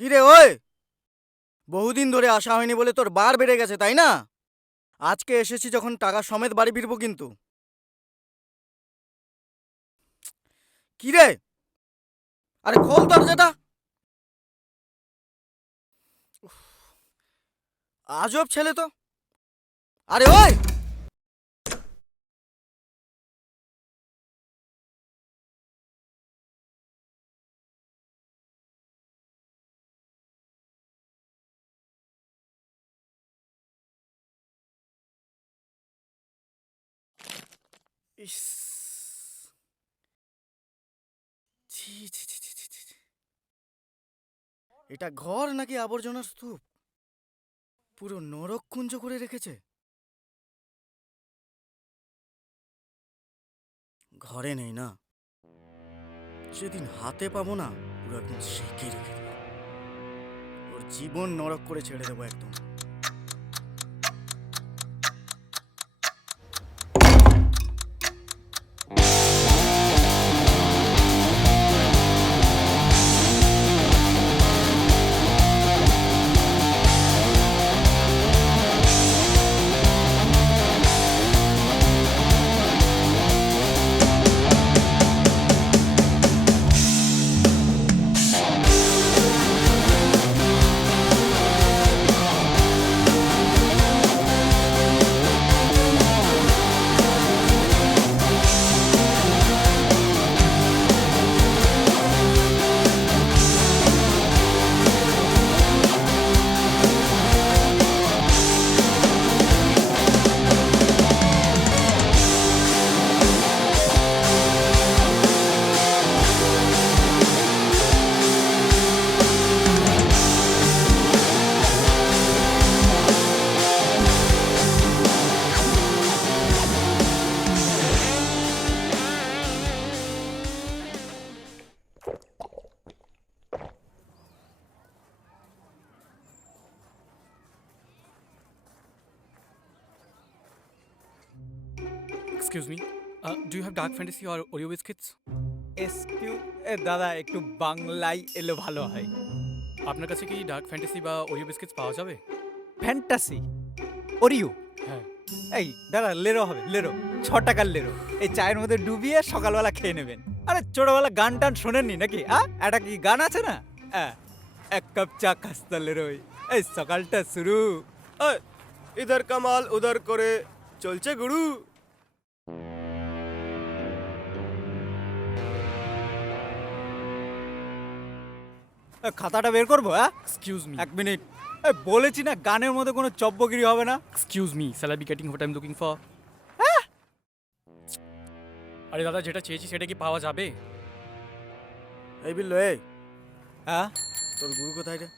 কি রে ওই, বহুদিন ধরে আসা হয়নি বলে তোর বার বেড়ে গেছে তাই না? আজকে এসেছি যখন টাকা সমেত বাড়ি ফিরবো কিন্তু। কি রে, আরে খোল দরজাটা। আজব ছেলে তো। আরে ওই, ইস, ছি ছি ছি ছি ছি ছি ছি। এটা ঘর নাকি আবর্জনার স্তূপ? পুরো নরককুঞ্জ করে রেখেছে। ঘরে নেই না, যেদিন হাতে পাবো না পুরো একদম সেঁকে রেখে দেবো। ওর জীবন নরক করে ছেড়ে দেবো একদম। Excuse me. Do you have dark fantasy or Oreo biscuits? SQ দাদা একটু বাংলায় এলে ভালো হয়। আপনার কাছে কি ডার্ক ফ্যান্টাসি বা ওরিও বিস্কিটস পাওয়া যাবে? Fantasy Oreo. হ্যাঁ। এই দাদা লেরো হবে, লেরো 6 টাকার লেরো, এই চায়ের মধ্যে ডুবিয়ে সকালবেলা খেয়ে নেবেন। আরে ছোটবেলা গান টান শোনেননি নাকি? একটা কি গান আছে না, এক কাপ চা খাস্তা লেরোই, এই সকালটা শুরু। ইধার কামাল উধার করে চলছে গুরু। খাতাটা বের করবো? Excuse me. 1 মিনিট। বলেছি না গানের মধ্যে কোনো চব্বগিরি হবে না। Excuse me. Shall I be getting what I'm looking for? আরে দাদা যেটা চেয়েছি সেটা কি পাওয়া যাবে? এই বিল্লো, এই হ্যাঁ তোর গুরু কোথায় রে?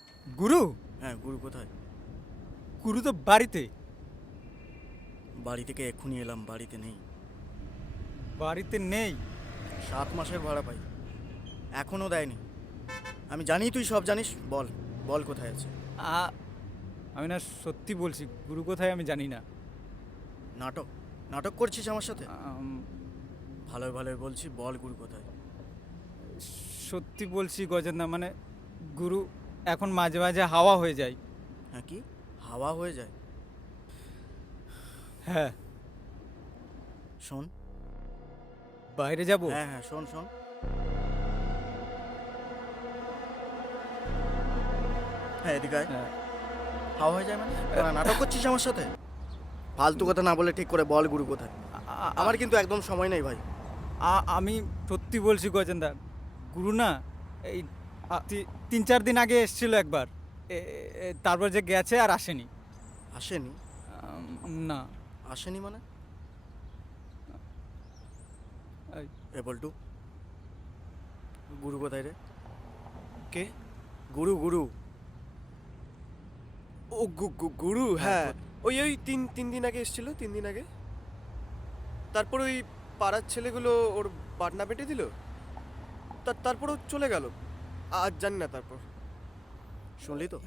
গুরু? হ্যাঁ, গুরু কোথায়? গুরু তো বাড়িতে। বাড়ি থেকে এক্ষুনি এলাম, বাড়িতে নেই। বাড়িতে নেই? 7 মাসের ভাড়া পাই, এখনো দেয়নি। আমি জানি তুই সব জানিস, বল বল কোথায় আছে? আমি না সত্যি বলছি, গুরু কোথায় আমি জানি না। নাটক নাটক করছিস আমার সাথে? আম, ভালোই ভালোই বলছি, বল গুরু কোথায়? সত্যি বলছি গজেন্দা, মানে গুরু এখন মাঝে মাঝে হাওয়া হয়ে যায়। হ্যাঁ, কি হাওয়া হয়ে যায়? হ্যাঁ। শোন। বাইরে যাব? হ্যাঁ হ্যাঁ, শোন শোন। হ্যাঁ, এদিকে আয়। হ্যাঁ। হাওয়া হয়ে যায় মানে? তোরা নাটক করছিস আমার সাথে? ফালতু কথা না বলে ঠিক করে বল গুরু কোথায়। আমার কিন্তু একদম সময় নেই ভাই। আমি সত্যি বলছি গজেন্দা, গুরু না এই 3-4 দিন আগে এসেছিল একবার, তারপর যে গেছে আর আসেনি। আসেনি? না। আসেনি মানে? এই, এ বল্টু, গুরু কোথায় রে? কে? গুরু গুরু। ও গুরু, হ্যাঁ ওই ওই তিন দিন আগে এসেছিল, 3 দিন আগে। তারপর ওই পাড়ার ছেলেগুলো ওর বাটনা পেটে দিল, তারপর ও চলে গেল। আজ জানি না তারপর। শুনলি তো?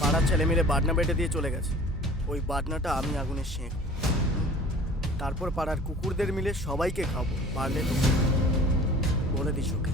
পাড়ার ছেলে মিলে বাটনা বেটে দিয়ে চলে গেছে। ওই বাটনাটা আমি আগুনে সেঁক, তারপর পাড়ার কুকুরদের মিলে সবাইকে খাবো, পারলে তো বলে দিস ওকে।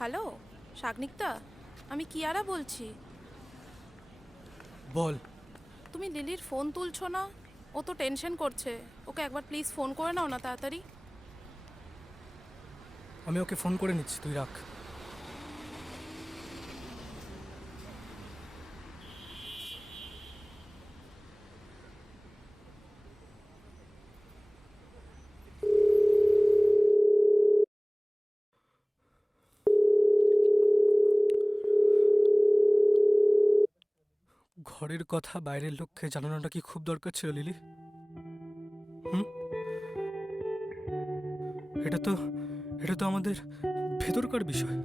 হ্যালো শাগনিকদা, আমি কিয়ারা বলছি। বল। তুমি লিলির ফোন তুলছো না? ও তো টেনশন করছে, ওকে একবার প্লিজ ফোন করে নাও না তাড়াতাড়ি। আমি ওকে ফোন করে নিচ্ছি, তুই রাখ। ঘরের কথা বাইরের লোককে জানানোটা কি খুব দরকার ছিল লিলি? হুম? এটা তো এটা তো আমাদের ভেতরকার বিষয়।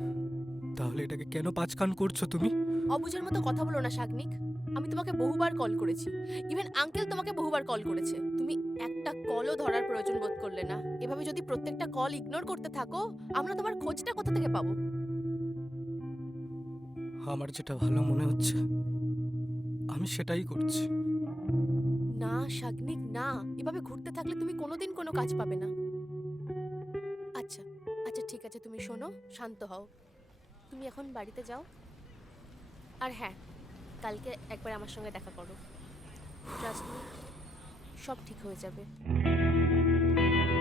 তাহলে এটাকে কেন পাঁচকান করছো তুমি? অবুঝের মতো কথা বলো না শাগনিক। আমি তোমাকে বহুবার কল করেছি, ইভেন আঙ্কেল তোমাকে বহুবার কল করেছে, তুমি একটা কলও ধরার প্রয়োজন বোধ করলে না। এভাবে যদি প্রত্যেকটা কল ইগনোর করতে থাকো, আমরা তোমার খোঁজটা কোথা থেকে পাবো? আমার যেটা ভালো মনে হচ্ছে আমি সেটাই করছি। না শাগনিক না, এভাবে ঘুরতে থাকলে তুমি কোনোদিন কোনো কাজ পাবে না। আচ্ছা আচ্ছা ঠিক আছে, তুমি শোনো, শান্ত হও, তুমি এখন বাড়িতে যাও। আর হ্যাঁ, কালকে একবার আমার সঙ্গে দেখা করো, ট্রাস্ট মি, সব ঠিক হয়ে যাবে।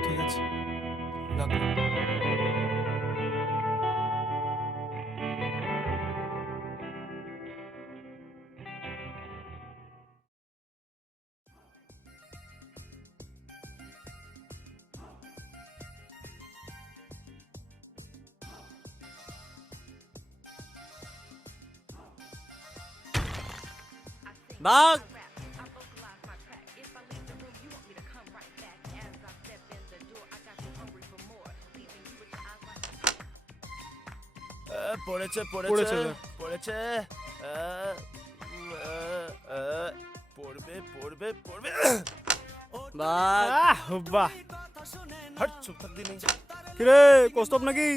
ঠিক আছে, রাখো। বাঘ পড়েছে পড়েছে। পড়েছে পড়বে পড়বে পড়বে। বাঘ বাহ, হাট, চুপ থাক দিন। কিরে কস্তব নাকি?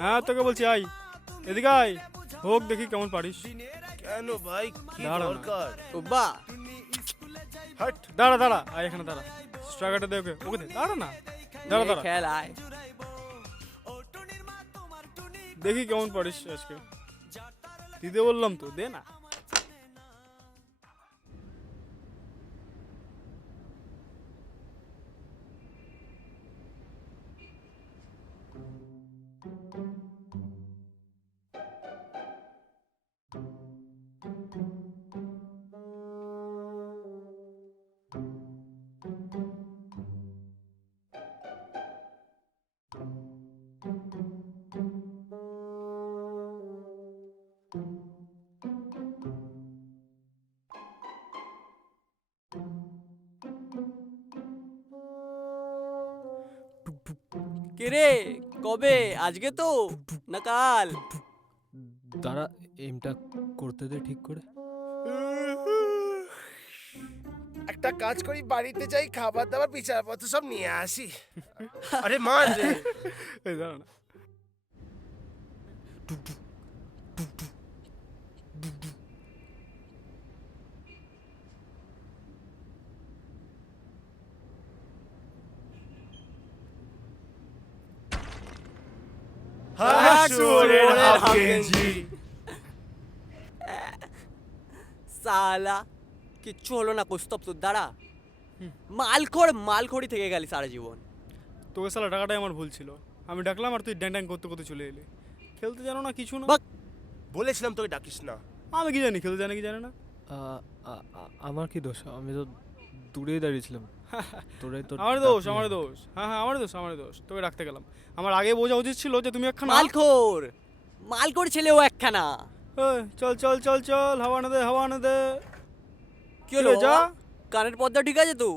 হ্যাঁ তোকে বলছি আয়, এদিকে আয়, হোক দেখি কেমন পারিস। কেন ভাই, কি দাঁড়া না। দরকার? বা হাট। দাঁড়া দাঁড়া, আয় এখানে দাঁড়া, স্ট্রাইকারটা দে ওকে, ওকে দে, দাঁড়া না, দাঁড়া দাঁড়া, খেল আয়। দেখি কেমন পারিস আজকে। দিতে বললাম তো, দে না। কে রে, কবে? আজকে তো না কাল? দাঁড়া, এমটা করতে দে ঠিক করে। একটা কাজ করি, বাড়িতে যাই, খাবার দাবার বিচারপত্র সব নিয়ে আসি। আরে মান রে। এই দাঁড়া না। হাসুরের হাফগেঞ্জি। সালা কিচ্ছু হলো না, কুস্তব তোর দ্বারা। মালখড়ি থেকে গেলি সারা জীবন। তোকে সালা টাকাটাই আমার ভুল ছিল। আমি ডাকলাম আর তুই ড্যাং ড্যাং করতে করতে চলে এলি। খেলতে জানো না, কিছু না। বাক। বলেছিলাম তোকে ডাকিস না। আমি কি জানি খেলতে জানে কি জানে না। আমার কি দোষ? আমি তো দূরেই দাঁড়িয়েছিলাম। তোরাই তো আমার দোষ, আমার দোষ। হ্যাঁ হ্যাঁ, আমার দোষ, আমার দোষ। তোকে রাখতে গেলাম। আমার আগে বোঝা উচিত ছিল যে তুমি একখানা মালখোর ছেলে ও একখানা। এই, চল চল চল চল, হাওয়া না দে, হাওয়া না দে। কি হলো? যা। কানের পর্দা ঠিক আছে তো?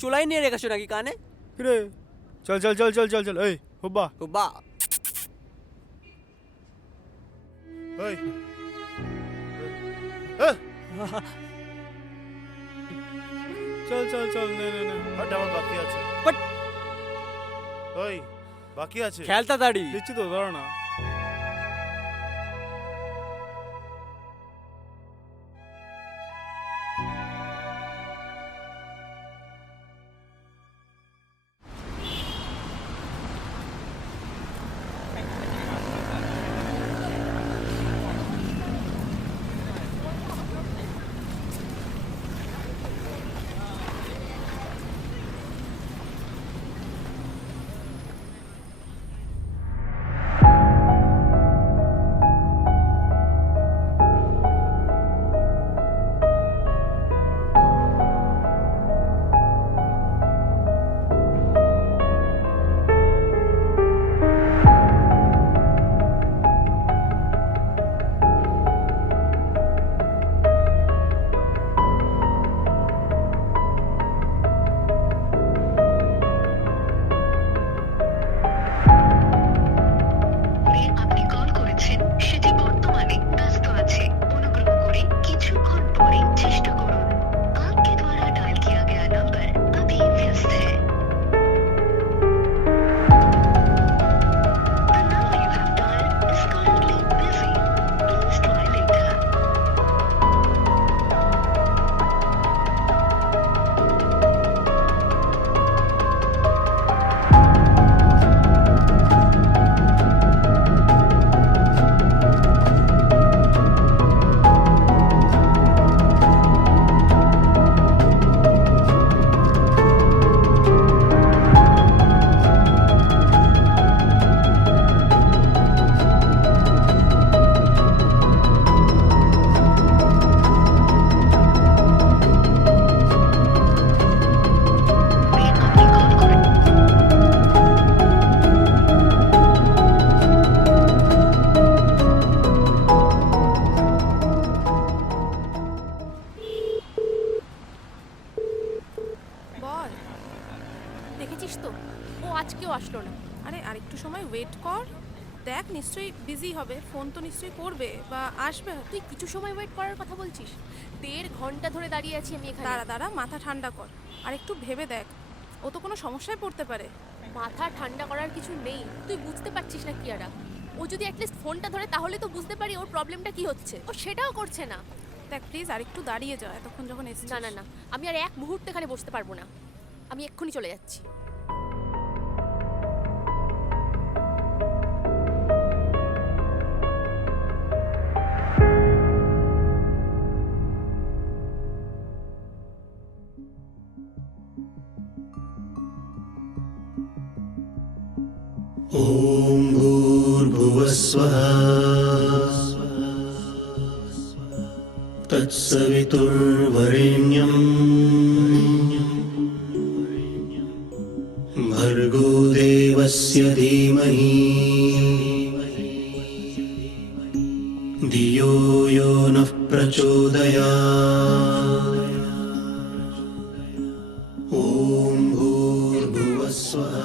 চুলাই নিয়ে রেখেছো নাকি কানে? কিরে, চল চল চল চল চল চল, এই হুব্বা। বা ওই চল চল চল, নে নে নে। হাট, আমার বাকি আছে। বাট। ওই বাকি আছে। খেল তাড়াতাড়ি। দিচ্ছি তো, দাঁড়া না। নিশ্চয়ই বিজি হবে, ফোন তো নিশ্চয়ই করবে বা আসবে। তুই কিছু সময় ওয়েট করার কথা বলছিস? 1.5 ঘন্টা ধরে দাঁড়িয়ে আছি আমি এখানে। দাঁড়া দাঁড়া, মাথা ঠান্ডা কর আর একটু ভেবে দেখ, ও তো কোনো সমস্যায় পড়তে পারে। মাথা ঠান্ডা করার কিছু নেই, তুই বুঝতে পারছিস না কিয়ারা? ও যদি অ্যাটলিস্ট ফোনটা ধরে তাহলে তো বুঝতে পারি ওর প্রবলেমটা কি হচ্ছে। ও সেটাও করছে না। দেখ প্লিজ আর একটু দাঁড়িয়ে যা, এতক্ষণ যখন এসেছিস। না না না, আমি আর এক মুহূর্ত এখানে বসতে পারবো না, আমি এক্ষুনি চলে যাচ্ছি। ॐ भूर्भुवस्वः तत्सवितुर्वरेण्यं भर्गो देवस्य धीमहि धियो यो नः प्रचोदयात् ॐ भूर्भुवस्वः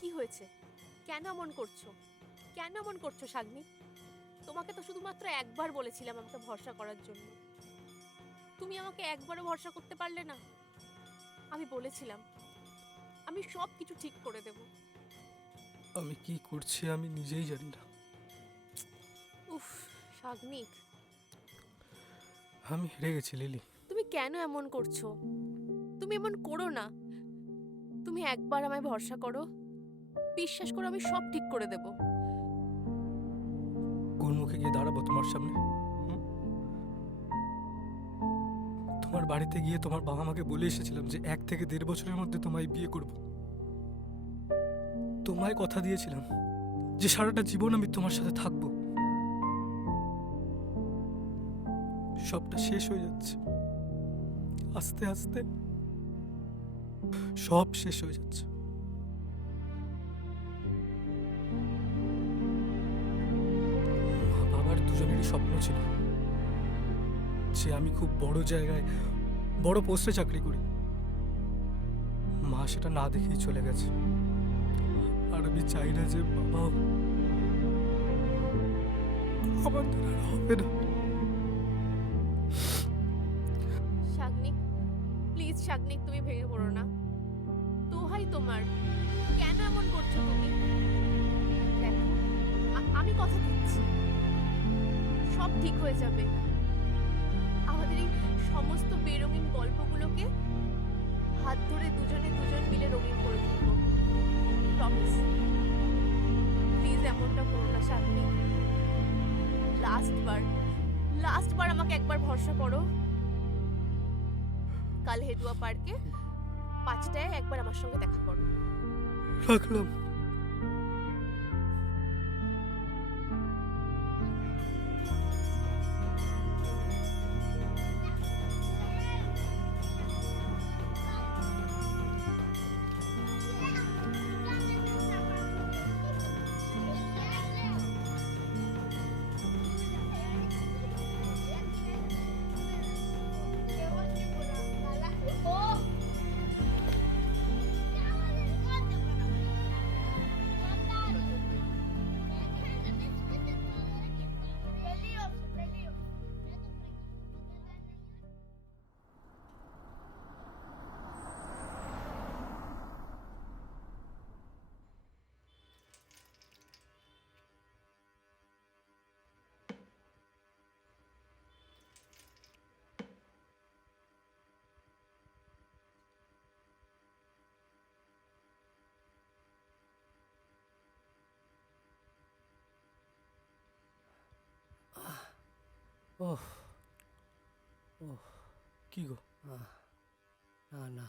কি হয়েছে? কেন এমন করছো? কেন এমন করছো শাগ্নি? তোমাকে তো শুধুমাত্র একবার বলেছিলাম আমাকে ভরসা করার জন্য, তুমি আমাকে একবারও ভরসা করতে পারলে না। আমি বলেছিলাম আমি সব কিছু ঠিক করে দেব। আমি কি করছি আমি নিজেই জানি না। উফ শাগ্নিক, আমি হেরে গেছি লিলি। তুমি কেন এমন করছো? তুমি এমন করো না। তুমি একবার আমায় ভরসা করো, বিশ্বাস করো আমি সব ঠিক করে দেব। কোন মুখে গিয়ে দাঁড়াবো তোমার সামনে? হুম? তোমার বাড়িতে গিয়ে তোমার বাবা মাকে বলে এসেছিলাম যে 1 থেকে 1.5 বছরের মধ্যে তোমায় বিয়ে করব। তোমায় কথা দিয়েছিলাম যে সারাটা জীবন আমি তোমার সাথে থাকবো। সবটা শেষ হয়ে যাচ্ছে, আস্তে আস্তে সব শেষ হয়ে যাচ্ছে। মা বাবার দুজনেরই স্বপ্ন ছিল যে আমি খুব বড় জায়গায় বড় পোস্টে চাকরি করি। মা সেটা না দেখেই চলে গেছে, আর আমি চাই না যে বাবা আমার দ্বারা আর হবে না। শাগ্নিক প্লিজ, শাগ্নিক তুমি ভেঙে পড়ো না, দোহাই তোমার। কেন এমন করছো তুমি? দেখো আমি কথা দিচ্ছি সব ঠিক হয়ে যাবে। আমাদের এই সমস্ত বেরঙিন গল্পগুলোকে হাত ধরে দুজনে দুজন মিলে রঙিন করে তুলবো, প্রমিস। প্লিজ এমনটা করো না শাগ্নিক, লাস্ট বার আমাকে একবার ভরসা করো। কাল হেদুয়া পার্কে 5টায় একবার আমার সঙ্গে দেখা করো। রাখলাম। ওহ ওহ, কি গো? না না,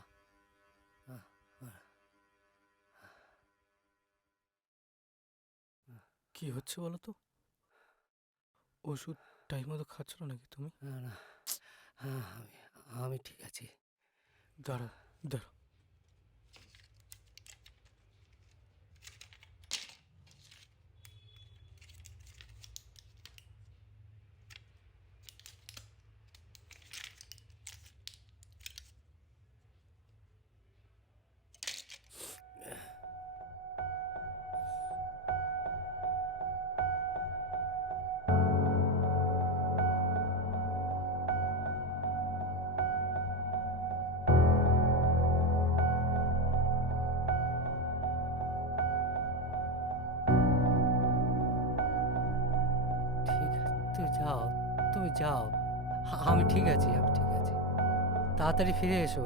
কি হচ্ছে বলো তো? ওষুধ টাইম মতো খাচ্ছ না নাকি তুমি? না না, আমি ঠিক আছি। দাঁড়াও দাঁড়াও। ঠিক আছে, তুই যাও, তুমি যাও। আমি ঠিক আছি, আমি ঠিক আছি। তাড়াতাড়ি ফিরে এসো।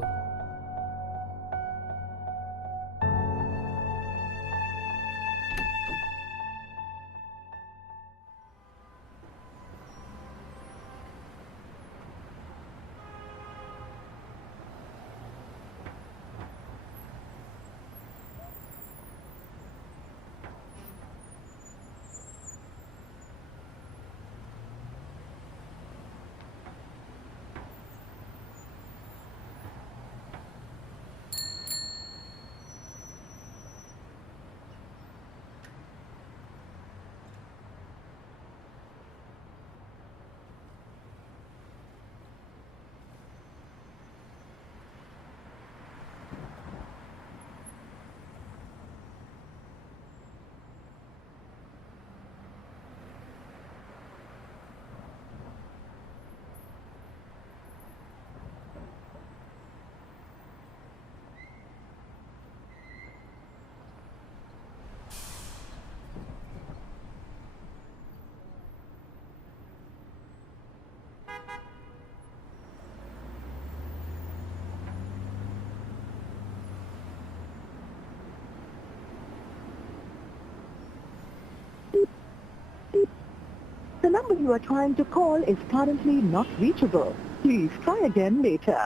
The number you are trying to call is currently not reachable. Please try again later.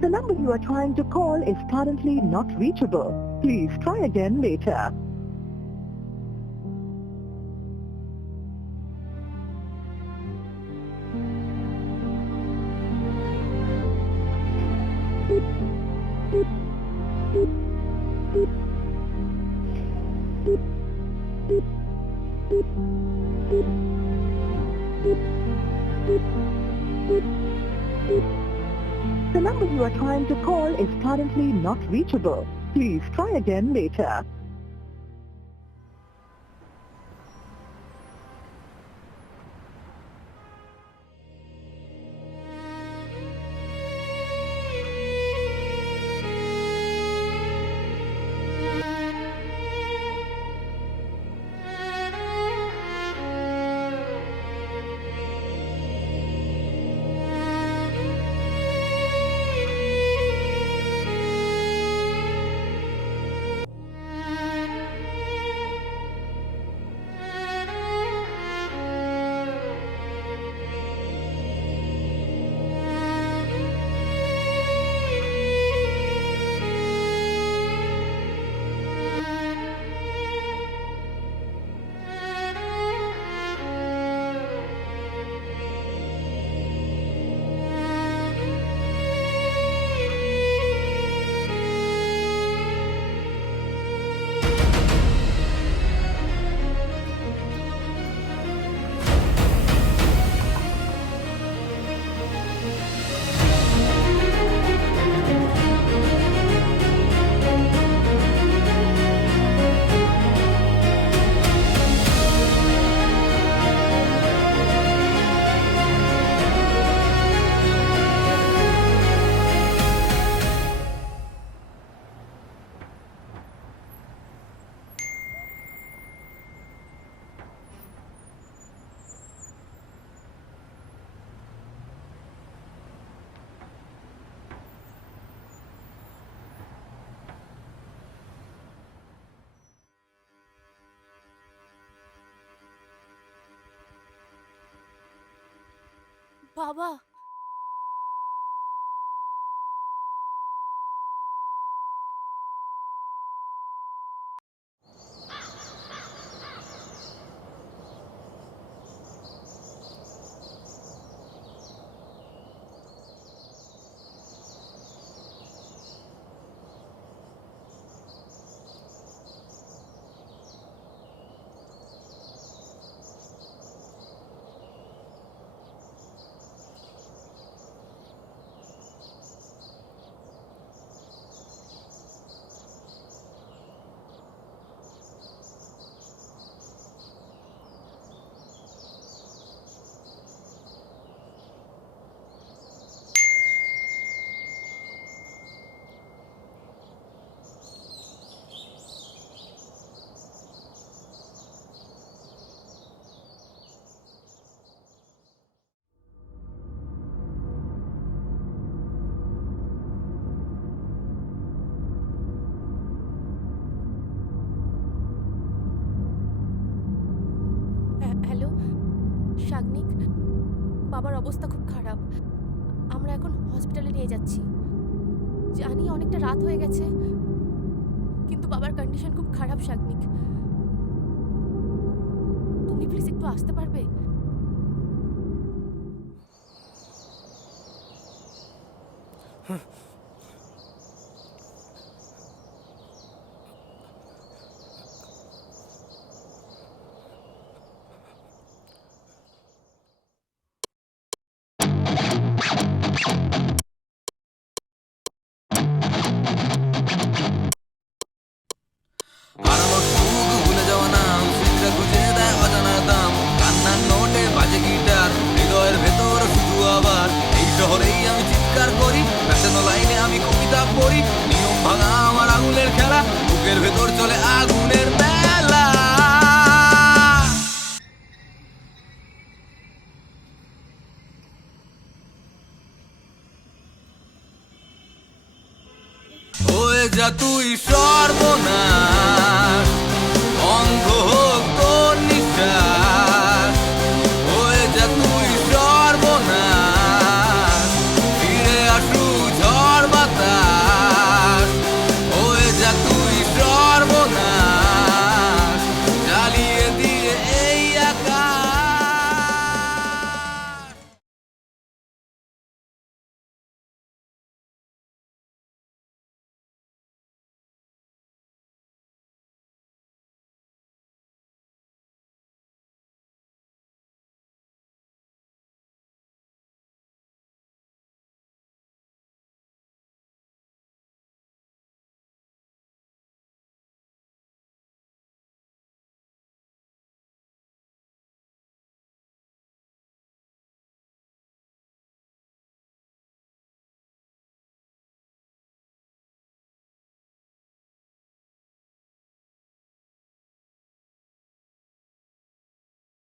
The number you are trying to call is currently not reachable. Please try again later. The number you are trying to call is currently not reachable. Please try again later. বাবা hello Sagnik, বাবার অবস্থা খুব খারাপ। আমরা এখন হসপিটালে নিয়ে যাচ্ছি। জানি অনেকটা রাত হয়ে গেছে, কিন্তু বাবার কন্ডিশন খুব খারাপ শাগনিক। তুমি প্লিজ একটু আসতে পারবে? হারানোর সুখ ভুলে যাওয়া নাম, স্মৃতিটা খুঁজে দেয় অজানা দাম। কান্নার নোটে বাজে গিটার, হৃদয়ের ভেতর শুধু আবার। এই শহরেই আমি চিৎকার করি, প্যাশানো লাইনে আমি কবিতা পড়ি। নিয়ম ভাঙা আমার আঙুলের খেলা, বুকের ভেতর চলে আগুনের মেলা। হয়ে যা তুই সর্বনাশ,